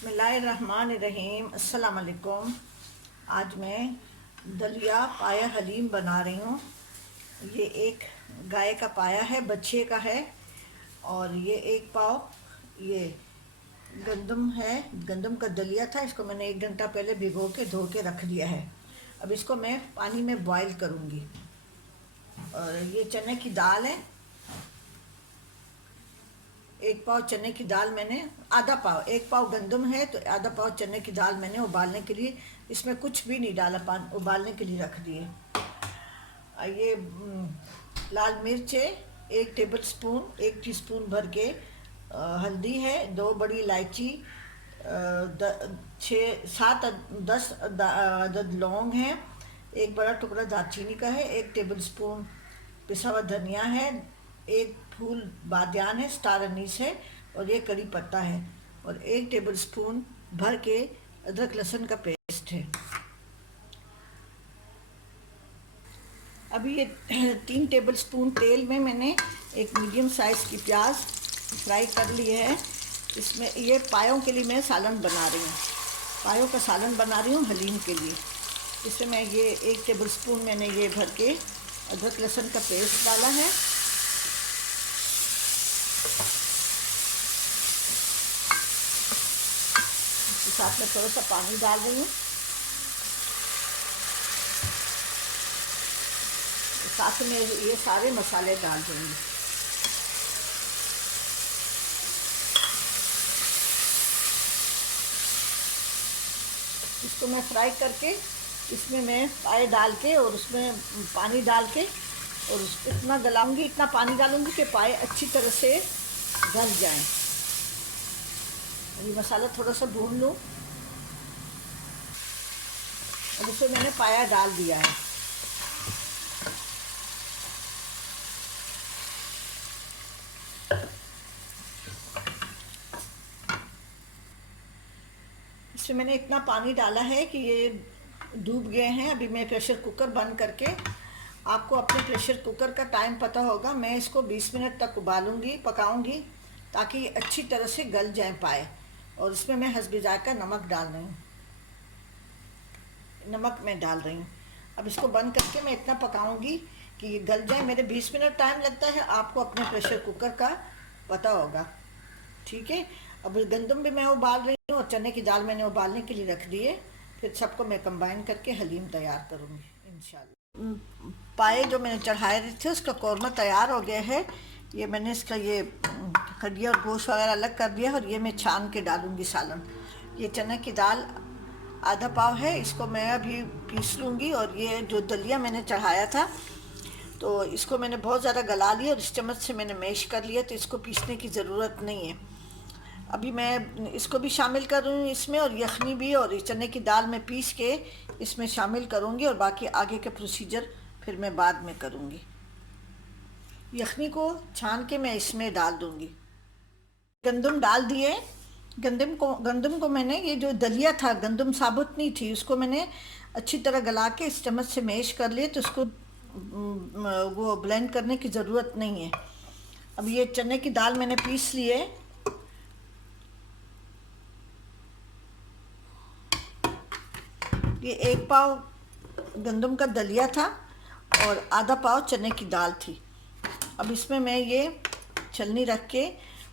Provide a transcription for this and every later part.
बिस्मिल्लाहिर्रहमानिर्रहीम। अस्सलाम वालेकुम। आज मैं दलिया पाया हलीम बना रही हूँ। ये एक गाय का पाया है, बच्चे का है। और ये एक पाव ये गंदम है, गंदम का दलिया था। इसको मैंने 1 घंटा पहले भिगो के धो के रख दिया है। अब इसको मैं पानी में बॉईल करूँगी। और ये चने की दाल है, 1 पाव चने की दाल मैंने, आधा पाव, 1 पाव गंदम है तो आधा पाव चने की दाल मैंने उबालने के लिए, इसमें कुछ भी नहीं डाला, पानी उबालने के लिए रख दिए। ये लाल मिर्च है 1 टेबल स्पून, 1 टीस्पून भर के। हल्दी है, 2 बड़ी इलायची, 6 7 10 लौंग है, 1 बड़ा टुकड़ा दालचीनी का है, 1 टेबल स्पून पिसा हुआ धनिया है, 1 फूल बादियान है, स्टार अनीस है, और ये कड़ी पत्ता है, और 1 टेबल स्पून भर के अदरक लहसुन का पेस्ट है। अभी ये 3 टेबल स्पून तेल में मैंने एक मीडियम साइज़ की प्याज फ्राई कर ली है। इसमें ये पायों के लिए मैं सालन बना रही हूँ, पायों का सालन बना रही हूँ हलीम के लिए। इसमें मैं ये 1 टेबल स्पून मैंने ये भर के अदरक लहसुन का पेस्ट डाला है। इसके साथ में थोड़ा सा पानी डाल रही हूँ। साथ में ये सारे मसाले डाल दूँगी। इसको मैं फ्राई करके इसमें मैं पाए डाल के और उसमें पानी डाल के और इतना गलाऊंगी, इतना पानी डालूंगी कि पाए अच्छी तरह से गल जाएं। ये मसाला थोड़ा सा भून लूँ। और इसमें मैंने पाया डाल दिया है। इसमें मैंने इतना पानी डाला है कि ये डूब गए हैं। अभी मैं प्रेशर कुकर बंद करके, आपको अपने प्रेशर कुकर का टाइम पता होगा, मैं इसको 20 मिनट तक उबालूंगी, पकाऊंगी, ताकि अच्छी तरह से गल जाए पाए। और इसमें मैं हस्बे जायका नमक डाल रही हूँ, नमक मैं डाल रही हूँ। अब इसको बंद करके मैं इतना पकाऊंगी कि ये गल जाए। मेरे 20 मिनट टाइम लगता है, आपको अपने प्रेशर कुकर का पता होगा, ठीक है। अब गंदम भी मैं उबाल रही हूँ और चने की दाल मैंने उबालने के लिए रख दी है। फिर सबको मैं कंबाइन करके हलीम तैयार करूँगी इंशाल्लाह। पाए जो मैंने चढ़ाए थे उसका कौरमा तैयार हो गया है। ये मैंने इसका ये हड्डियाँ और गोश्त वगैरह अलग कर दिया, और ये मैं छान के डालूँगी सालन। ये चने की दाल आधा पाव है, इसको मैं अभी पीस लूँगी। और ये जो दलिया मैंने चढ़ाया था, तो इसको मैंने बहुत ज़्यादा गला लिया और इस चम्मच से मैंने मैश कर लिया, तो इसको पीसने की ज़रूरत नहीं है। अभी मैं इसको भी शामिल कर रही हूँ इसमें, और यखनी भी, और चने की दाल में पीस के इसमें शामिल करूँगी। और बाकी आगे के प्रोसीजर फिर मैं बाद में करूँगी। यखनी को छान के मैं इसमें डाल दूँगी। गंदम डाल दिए। गंदम को मैंने, ये जो दलिया था गंदम साबुत नहीं थी, उसको मैंने अच्छी तरह गला के इस चम्मच से मैश कर लिए, तो उसको वो ब्लेंड करने की ज़रूरत नहीं है। अब ये चने की दाल मैंने पीस ली है। ये 1 पाव गंदम का दलिया था और आधा पाव चने की दाल थी। अब इसमें मैं ये छलनी रख के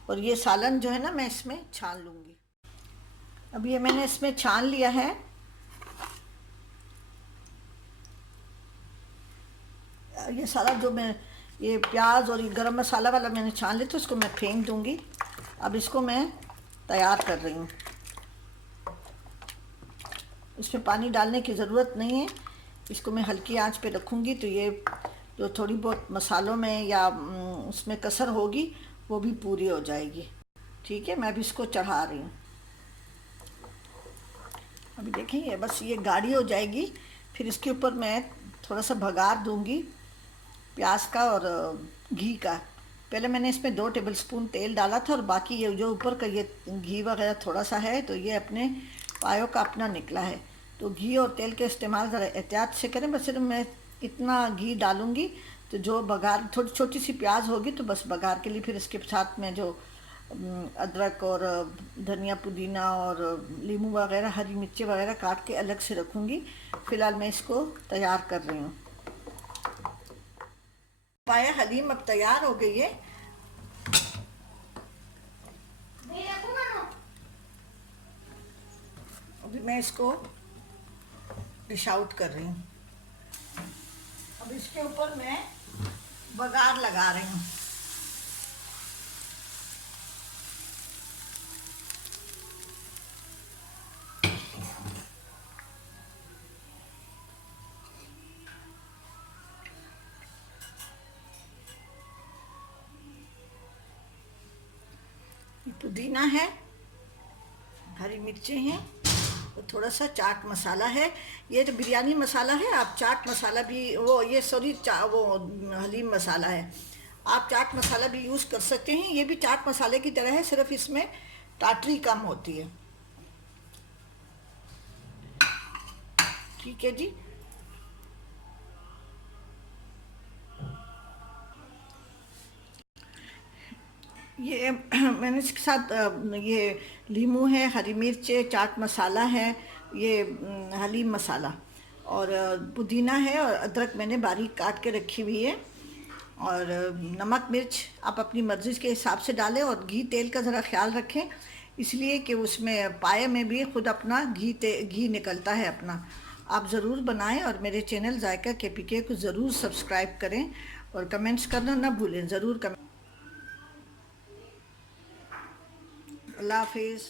और ये सालन जो है ना, मैं इसमें छान लूँगी। अब ये मैंने इसमें छान लिया है। ये सारा जो मैं ये प्याज और ये गरम मसाला वाला मैंने छान लिया, तो इसको मैं फेंक दूँगी। अब इसको मैं तैयार कर रही हूँ। इसमें पानी डालने की ज़रूरत नहीं है। इसको मैं हल्की आंच पे रखूँगी, तो ये जो थोड़ी बहुत मसालों में या उसमें कसर होगी वो भी पूरी हो जाएगी, ठीक है। मैं भी इसको चढ़ा रही हूँ। अभी देखेंगे, बस ये गाढ़ी हो जाएगी। फिर इसके ऊपर मैं थोड़ा सा भगार दूँगी प्याज का और घी का। पहले मैंने इसमें 2 टेबल स्पून तेल डाला था, और बाकी ये जो ऊपर का ये घी वगैरह थोड़ा सा है, तो ये अपने पायों का अपना निकला है। तो घी और तेल के इस्तेमाल ज़रा एहतियात से करें। बस सिर्फ मैं इतना घी डालूँगी, तो जो बघार, थोड़ी छोटी सी प्याज होगी तो बस बघार के लिए। फिर इसके साथ में जो अदरक और धनिया पुदीना और नींबू वगैरह हरी मिर्ची वगैरह काट के अलग से रखूँगी। फ़िलहाल मैं इसको तैयार कर रही हूँ। पाया हलीम अब तैयार हो गई है। अभी मैं इसको डिश आउट कर रही हूँ। अब इसके ऊपर मैं बघार लगा रही हूँ। पुदीना है, हरी मिर्चें हैं और थोड़ा सा चाट मसाला है। ये तो बिरयानी मसाला है, आप चाट मसाला भी वो ये सॉरी वो हलीम मसाला है, आप चाट मसाला भी यूज़ कर सकते हैं। ये भी चाट मसाले की तरह है, सिर्फ इसमें टाटरी कम होती है। ठीक है जी। ये मैंने इसके साथ ये लीमू है, हरी मिर्च है, चाट मसाला है, ये हलीम मसाला और पुदीना है और अदरक मैंने बारीक काट के रखी हुई है और नमक मिर्च आप अपनी मर्ज़ी के हिसाब से डालें और घी तेल का ज़रा ख्याल रखें, इसलिए कि उसमें पाए में भी खुद अपना घी निकलता है अपना। आप ज़रूर बनाएं और मेरे चैनल जायका KPK को ज़रूर सब्सक्राइब करें और कमेंट्स करना ना भूलें, ज़रूर कमेंट। अल्लाह हाफिज़।